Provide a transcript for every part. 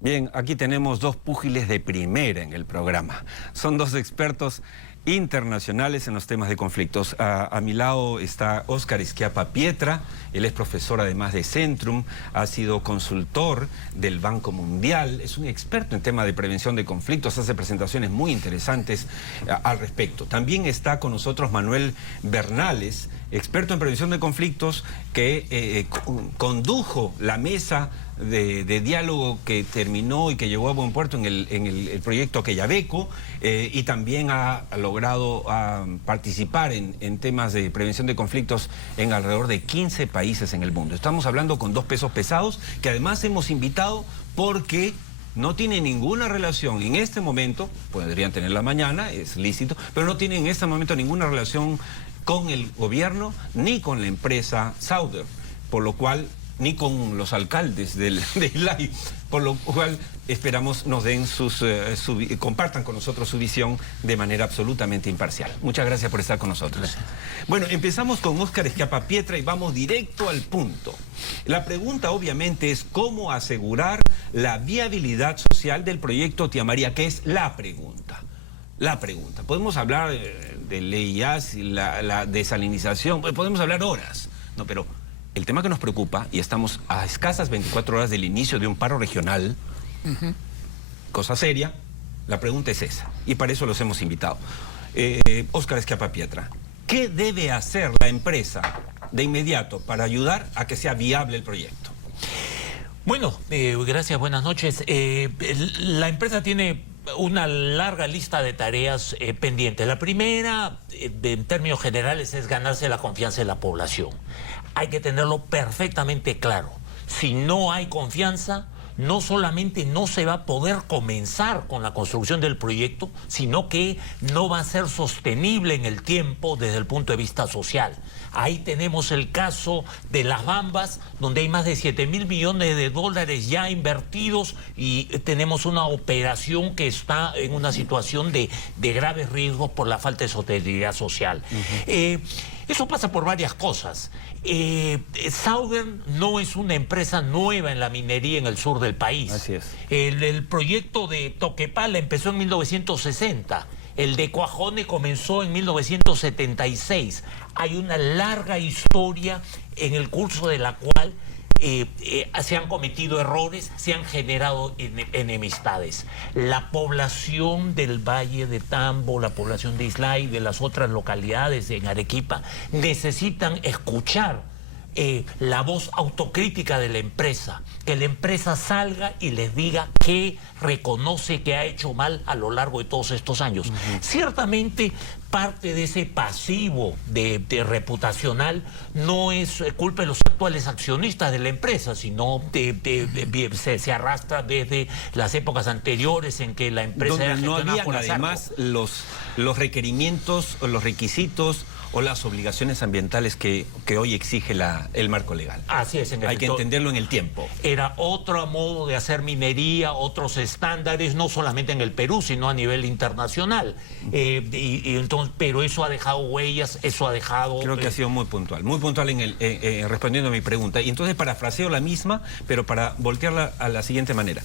Bien, aquí tenemos dos púgiles de primera en el programa. Son dos expertos internacionales en los temas de conflictos. A mi lado está Óscar Schiappa Pietra. Él es profesor además de Centrum, ha sido consultor del Banco Mundial, es un experto en tema de prevención de conflictos, hace presentaciones muy interesantes al respecto. También está con nosotros Manuel Bernales, experto en prevención de conflictos, que condujo la mesa de diálogo que terminó y que llegó a buen puerto en el proyecto Quellaveco, y también ha logrado participar en temas de prevención de conflictos en alrededor de 15 países en el mundo. Estamos hablando con dos pesos pesados que además hemos invitado porque no tiene ninguna relación en este momento, podrían tenerla mañana, es lícito, pero no tienen en este momento ninguna relación con el gobierno ni con la empresa Sauder, por lo cual ni con los alcaldes del ILAI, por lo cual esperamos nos den compartan con nosotros su visión de manera absolutamente imparcial. Muchas gracias por estar con nosotros. Gracias. Bueno, empezamos con Óscar Schiappa Pietra y vamos directo al punto. La pregunta obviamente es cómo asegurar la viabilidad social del proyecto Tía María, que es la pregunta. La pregunta. Podemos hablar de leyes, la desalinización, podemos hablar horas, no, pero el tema que nos preocupa, y estamos a escasas 24 horas del inicio de un paro regional, cosa seria, la pregunta es esa, y para eso los hemos invitado. Óscar Schiappa Pietra, ¿qué debe hacer la empresa de inmediato para ayudar a que sea viable el proyecto? Bueno, gracias, buenas noches. La empresa tiene una larga lista de tareas pendientes. La primera, en términos generales, es ganarse la confianza de la población. Hay que tenerlo perfectamente claro. Si no hay confianza, no solamente no se va a poder comenzar con la construcción del proyecto, sino que no va a ser sostenible en el tiempo desde el punto de vista social. Ahí tenemos el caso de Las Bambas, donde hay más de 7.000 millones de dólares ya invertidos y tenemos una operación que está en una situación de graves riesgos por la falta de sostenibilidad social. Eso pasa por varias cosas. Sauder no es una empresa nueva en la minería en el sur del país. Así es. El proyecto de Toquepala empezó en 1960. El de Cuajone comenzó en 1976. Hay una larga historia en el curso de la cual se han cometido errores, se han generado enemistades. La población del Valle de Tambo, la población de Islay, de las otras localidades en Arequipa, necesitan escuchar la voz autocrítica de la empresa, que la empresa salga y les diga que reconoce que ha hecho mal a lo largo de todos estos años. Ciertamente parte de ese pasivo de reputacional no es culpa de los actuales accionistas de la empresa, sino se arrastra desde las épocas anteriores en que la empresa donde era no gestionada habían por además los requerimientos o los requisitos o las obligaciones ambientales que hoy exige el marco legal. Así es, en Hay que entenderlo en el tiempo. Era otro modo de hacer minería, otros estándares, no solamente en el Perú, sino a nivel internacional. Entonces, pero eso ha dejado huellas, eso ha dejado... Creo que ha sido muy puntual respondiendo a mi pregunta. Y entonces parafraseo la misma, pero para voltearla a la siguiente manera.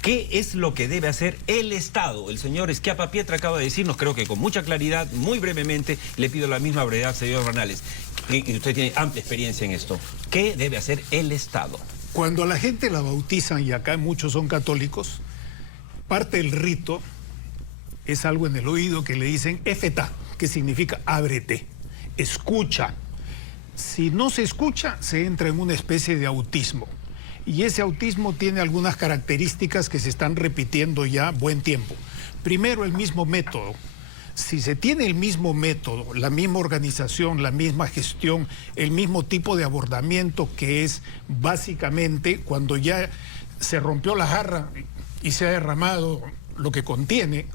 ¿Qué es lo que debe hacer el Estado? El señor Schiappa Pietra acaba de decirnos, creo que con mucha claridad, muy brevemente, le pido la misma brevedad, señor Bernales, y usted tiene amplia experiencia en esto. ¿Qué debe hacer el Estado? Cuando a la gente la bautizan, y acá muchos son católicos, parte del rito es algo en el oído que le dicen efetá, que significa ábrete, escucha. Si no se escucha, se entra en una especie de autismo. Y ese autismo tiene algunas características que se están repitiendo ya buen tiempo. Primero, el mismo método. Si se tiene el mismo método, la misma organización, la misma gestión, el mismo tipo de abordamiento, que es básicamente cuando ya se rompió la jarra y se ha derramado lo que contiene,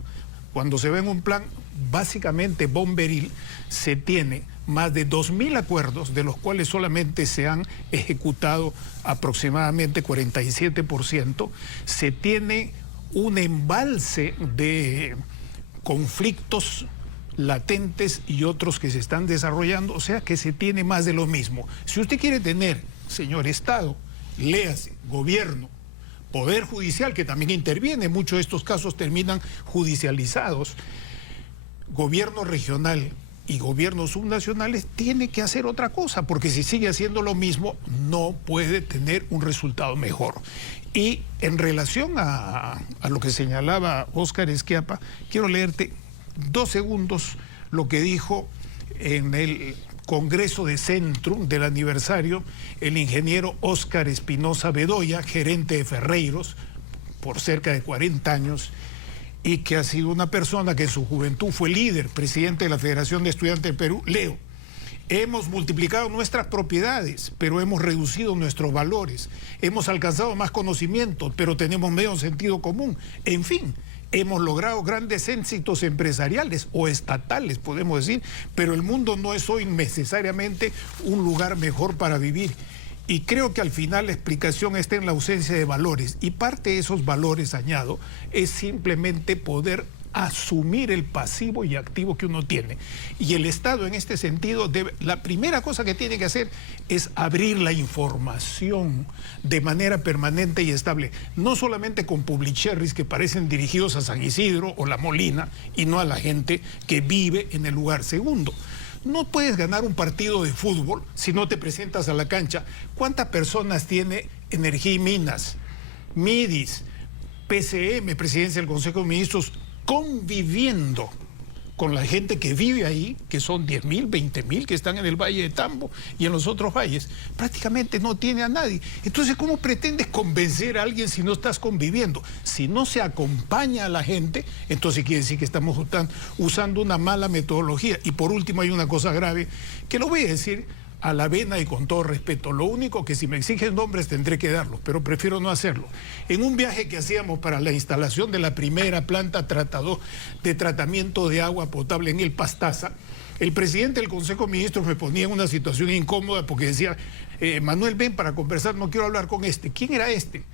cuando se ve en un plan, básicamente bomberil, se tiene más de 2.000 acuerdos, de los cuales solamente se han ejecutado aproximadamente 47%, se tiene un embalse de conflictos latentes y otros que se están desarrollando, o sea que se tiene más de lo mismo. Si usted quiere tener, señor Estado, léase, gobierno, Poder Judicial, que también interviene, muchos de estos casos terminan judicializados. Gobierno regional y gobiernos subnacionales tiene que hacer otra cosa, porque si sigue haciendo lo mismo, no puede tener un resultado mejor. Y en relación a lo que señalaba Óscar Schiappa, quiero leerte 2 segundos lo que dijo en el Congreso de Centrum del aniversario el ingeniero Óscar Espinosa Bedoya, gerente de Ferreiros por cerca de 40 años, y que ha sido una persona que en su juventud fue líder, presidente de la Federación de Estudiantes del Perú. Leo: hemos multiplicado nuestras propiedades, pero hemos reducido nuestros valores. Hemos alcanzado más conocimiento, pero tenemos menos sentido común. En fin, hemos logrado grandes éxitos empresariales o estatales, podemos decir, pero el mundo no es hoy necesariamente un lugar mejor para vivir. Y creo que al final la explicación está en la ausencia de valores. Y parte de esos valores, añado, es simplemente poder asumir el pasivo y activo que uno tiene. Y el Estado en este sentido la primera cosa que tiene que hacer es abrir la información de manera permanente y estable, no solamente con publicherris que parecen dirigidos a San Isidro o La Molina y no a la gente que vive en el lugar. Segundo, no puedes ganar un partido de fútbol si no te presentas a la cancha. ¿Cuántas personas tiene Energía y Minas, Midis, PCM, Presidencia del Consejo de Ministros, conviviendo con la gente que vive ahí, que son 10.000, 20.000 que están en el Valle de Tambo y en los otros valles? Prácticamente no tiene a nadie. Entonces, ¿cómo pretendes convencer a alguien si no estás conviviendo? Si no se acompaña a la gente, entonces quiere decir que estamos usando una mala metodología. Y por último, hay una cosa grave que lo voy a decir a la vena y con todo respeto. Lo único que si me exigen nombres tendré que darlos, pero prefiero no hacerlo. En un viaje que hacíamos para la instalación de la primera planta de tratamiento de agua potable en el Pastaza, el presidente del Consejo de Ministros me ponía en una situación incómoda porque decía: Manuel, ven para conversar, no quiero hablar con este. ¿Quién era este?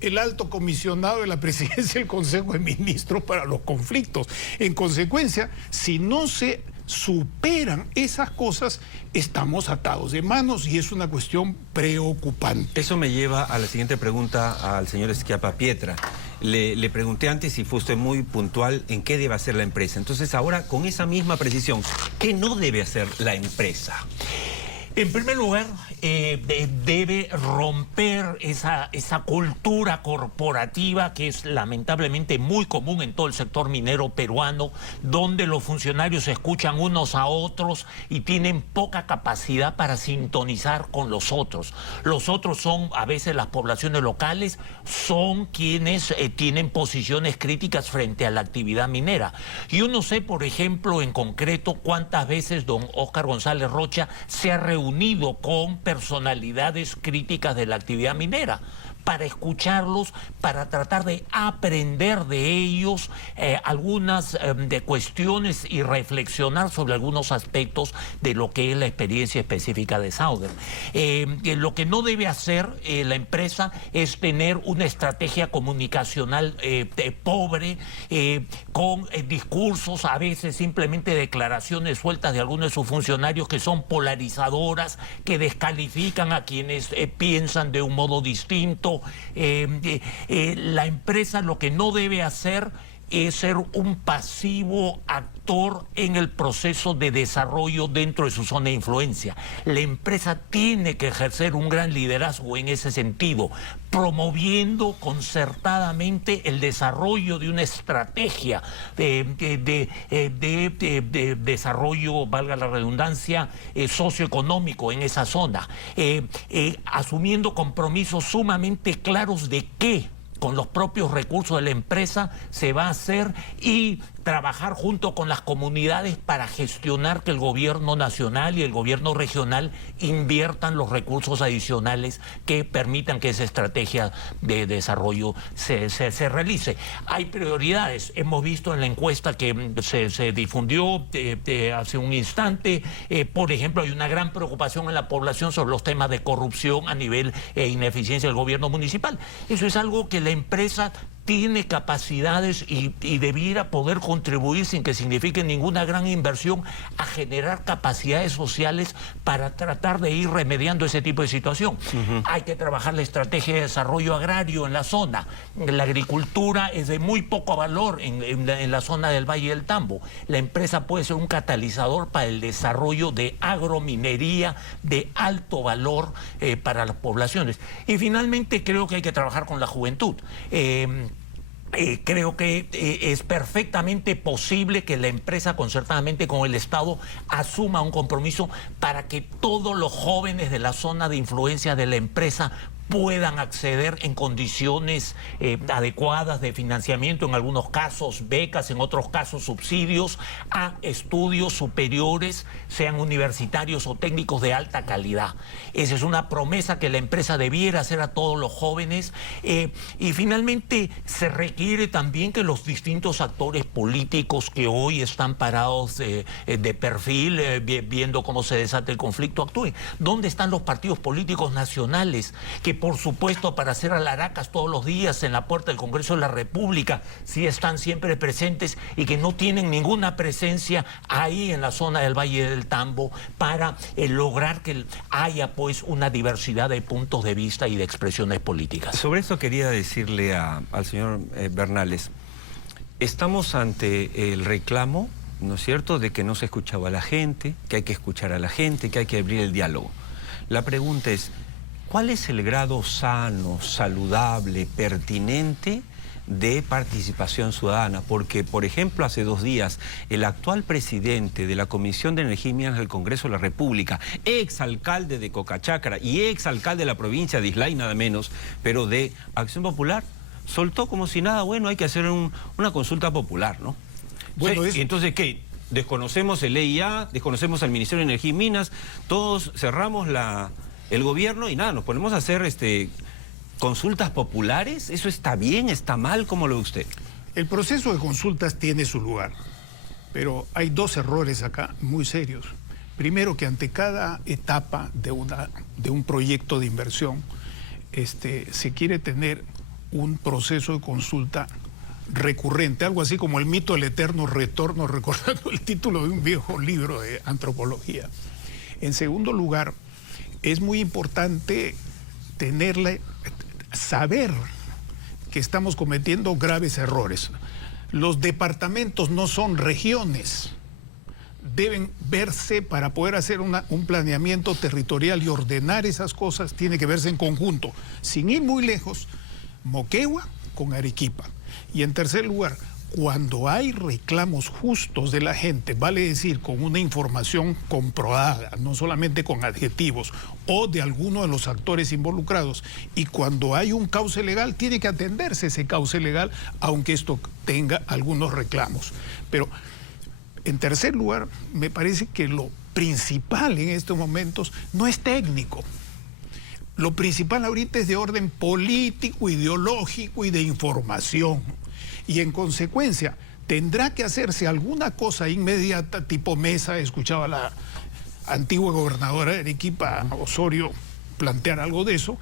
El alto comisionado de la presidencia del Consejo de Ministros para los conflictos. En consecuencia, si no se superan esas cosas, estamos atados de manos y es una cuestión preocupante. Eso me lleva a la siguiente pregunta al señor Schiappa Pietra. Le pregunté antes y fue usted muy puntual en qué debe hacer la empresa. Entonces ahora, con esa misma precisión, ¿qué no debe hacer la empresa? En primer lugar, debe romper esa cultura corporativa que es lamentablemente muy común en todo el sector minero peruano, donde los funcionarios se escuchan unos a otros y tienen poca capacidad para sintonizar con los otros. Los otros son a veces las poblaciones locales, son quienes tienen posiciones críticas frente a la actividad minera. Yo no sé, por ejemplo, en concreto, cuántas veces don Óscar González Rocha se ha reunido con personalidades críticas de la actividad minera para escucharlos, para tratar de aprender de ellos algunas de cuestiones y reflexionar sobre algunos aspectos de lo que es la experiencia específica de Southern. Lo que no debe hacer la empresa es tener una estrategia comunicacional pobre, con discursos, a veces simplemente declaraciones sueltas de algunos de sus funcionarios que son polarizadoras, que descalifican a quienes piensan de un modo distinto. La empresa lo que no debe hacer es ser un pasivo actor en el proceso de desarrollo dentro de su zona de influencia. La empresa tiene que ejercer un gran liderazgo en ese sentido, promoviendo concertadamente el desarrollo de una estrategia de desarrollo, valga la redundancia, socioeconómico en esa zona, asumiendo compromisos sumamente claros de qué con los propios recursos de la empresa se va a hacer y trabajar junto con las comunidades para gestionar que el gobierno nacional y el gobierno regional inviertan los recursos adicionales que permitan que esa estrategia de desarrollo se realice. Hay prioridades. Hemos visto en la encuesta que se difundió hace un instante, por ejemplo, hay una gran preocupación en la población sobre los temas de corrupción a nivel ineficiencia del gobierno municipal. Eso es algo que la empresa tiene capacidades y debiera poder contribuir sin que signifique ninguna gran inversión a generar capacidades sociales para tratar de ir remediando ese tipo de situación. Hay que trabajar la estrategia de desarrollo agrario en la zona. La agricultura es de muy poco valor en la zona del Valle del Tambo. La empresa puede ser un catalizador para el desarrollo de agrominería de alto valor para las poblaciones. Y finalmente creo que hay que trabajar con la juventud. Creo que es perfectamente posible que la empresa, concertadamente con el Estado, asuma un compromiso para que todos los jóvenes de la zona de influencia de la empresa puedan acceder en condiciones adecuadas de financiamiento, en algunos casos becas, en otros casos subsidios, a estudios superiores, sean universitarios o técnicos de alta calidad. Esa es una promesa que la empresa debiera hacer a todos los jóvenes. Y finalmente se requiere también que los distintos actores políticos que hoy están parados de perfil, viendo cómo se desata el conflicto, actúen. ¿Dónde están los partidos políticos nacionales que, por supuesto, para hacer alaracas todos los días en la puerta del Congreso de la República, sí están siempre presentes y que no tienen ninguna presencia ahí en la zona del Valle del Tambo para lograr que haya pues una diversidad de puntos de vista y de expresiones políticas? Sobre eso quería decirle al señor Bernales, estamos ante el reclamo, ¿no es cierto?, de que no se escuchaba a la gente, que hay que escuchar a la gente, que hay que abrir el diálogo. La pregunta es, ¿cuál es el grado sano, saludable, pertinente de participación ciudadana? Porque, por ejemplo, hace 2 días, el actual presidente de la Comisión de Energía y Minas del Congreso de la República, exalcalde de Cocachacra y exalcalde de la provincia de Islay, nada menos, pero de Acción Popular, soltó como si nada, bueno, hay que hacer una consulta popular, ¿no? Bueno, entonces, ¿qué? Desconocemos el EIA, desconocemos al Ministerio de Energía y Minas, todos cerramos el gobierno y nada, nos ponemos a hacer consultas populares. ¿Eso está bien, está mal? ¿Cómo lo ve usted? El proceso de consultas tiene su lugar, pero hay 2 errores acá muy serios. Primero, que ante cada etapa de un proyecto de inversión se quiere tener un proceso de consulta recurrente, algo así como el mito del eterno retorno, recordando el título de un viejo libro de antropología. En segundo lugar, es muy importante saber que estamos cometiendo graves errores. Los departamentos no son regiones. Deben verse, para poder hacer un planeamiento territorial y ordenar esas cosas, tiene que verse en conjunto. Sin ir muy lejos, Moquegua con Arequipa. Y en tercer lugar, cuando hay reclamos justos de la gente, vale decir, con una información comprobada, no solamente con adjetivos, o de alguno de los actores involucrados, y cuando hay un cauce legal, tiene que atenderse ese cauce legal, aunque esto tenga algunos reclamos. Pero, en tercer lugar, me parece que lo principal en estos momentos no es técnico. Lo principal ahorita es de orden político, ideológico y de información. Y en consecuencia, tendrá que hacerse alguna cosa inmediata, tipo mesa. Escuchaba a la antigua gobernadora de Arequipa, Osorio, plantear algo de eso,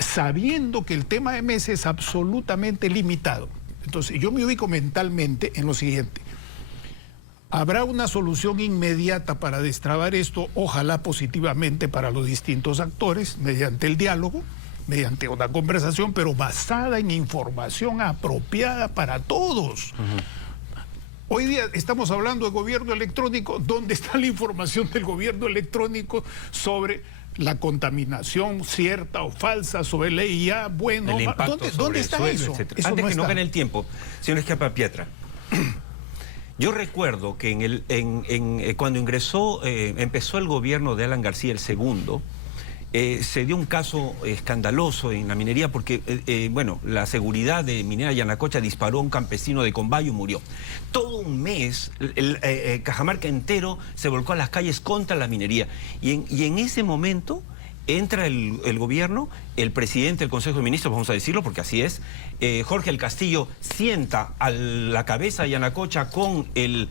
sabiendo que el tema de mesa es absolutamente limitado. Entonces, yo me ubico mentalmente en lo siguiente. Habrá una solución inmediata para destrabar esto, ojalá positivamente para los distintos actores, mediante el diálogo, mediante una conversación, pero basada en información apropiada para todos. Hoy día estamos hablando de gobierno electrónico. ¿Dónde está la información del gobierno electrónico sobre la contaminación cierta o falsa, sobre la EIA? Bueno, ¿dónde está eso? Eso Antes no que no está. gane el tiempo, señor Schiappa-Pietra, yo recuerdo que cuando empezó el gobierno de Alan García el segundo, se dio un caso escandaloso en la minería porque, la seguridad de Minera Yanacocha disparó a un campesino de Combayo y murió. Todo un mes, Cajamarca entero se volcó a las calles contra la minería. Y en ese momento entra el gobierno, el presidente del Consejo de Ministros, vamos a decirlo porque así es, Jorge el Castillo sienta a la cabeza de Yanacocha con el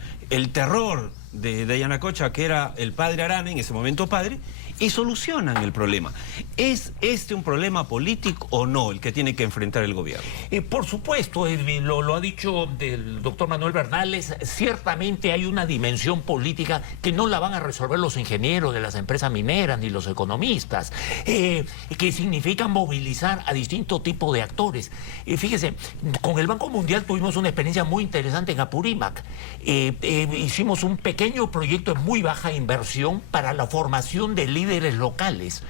terror de Yanacocha, que era el padre Arana, en ese momento padre, y solucionan el problema. ¿Es este un problema político o no el que tiene que enfrentar el gobierno? Por supuesto, lo ha dicho el doctor Manuel Bernales, ciertamente hay una dimensión política que no la van a resolver los ingenieros de las empresas mineras ni los economistas, que significa movilizar a distintos tipos de actores. Fíjese, con el Banco Mundial tuvimos una experiencia muy interesante en Apurímac. Hicimos un pequeño proyecto de muy baja inversión para la formación de líderes locales,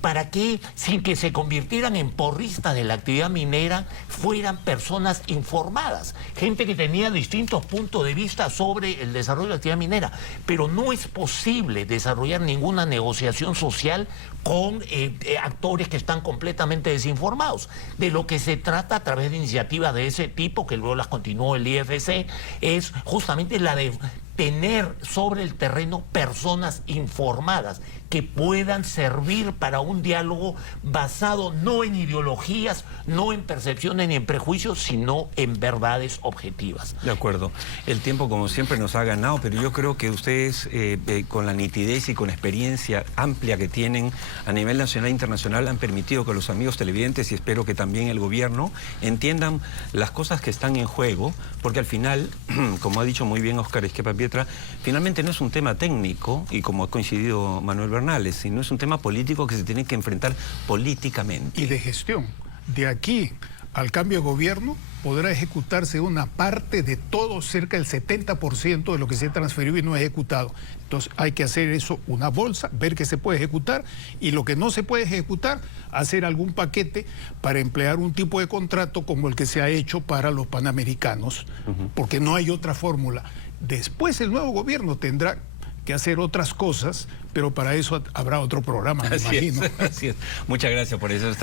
para que, sin que se convirtieran en porristas de la actividad minera, fueran personas informadas, gente que tenía distintos puntos de vista sobre el desarrollo de la actividad minera. Pero no es posible desarrollar ninguna negociación social con actores que están completamente desinformados. De lo que se trata a través de iniciativas de ese tipo, que luego las continuó el IFC, es justamente la de tener sobre el terreno personas informadas que puedan servir para un diálogo basado no en ideologías, no en percepciones ni en prejuicios, sino en verdades objetivas. De acuerdo. El tiempo, como siempre, nos ha ganado, pero yo creo que ustedes, con la nitidez y con experiencia amplia que tienen a nivel nacional e internacional, han permitido que los amigos televidentes, y espero que también el gobierno, entiendan las cosas que están en juego, porque al final, como ha dicho muy bien Óscar Esquiapa Pietra, finalmente no es un tema técnico, y como ha coincidido Manuel Bernales, sino es un tema político que se tiene que enfrentar políticamente. Y de gestión. De aquí al cambio de gobierno podrá ejecutarse una parte de todo, cerca del 70% de lo que se ha transferido y no ejecutado. Entonces hay que hacer eso, una bolsa, ver qué se puede ejecutar, y lo que no se puede ejecutar, hacer algún paquete para emplear un tipo de contrato como el que se ha hecho para los panamericanos, porque no hay otra fórmula. Después el nuevo gobierno tendrá que hacer otras cosas, pero para eso habrá otro programa, me imagino. Así es. Muchas gracias por eso.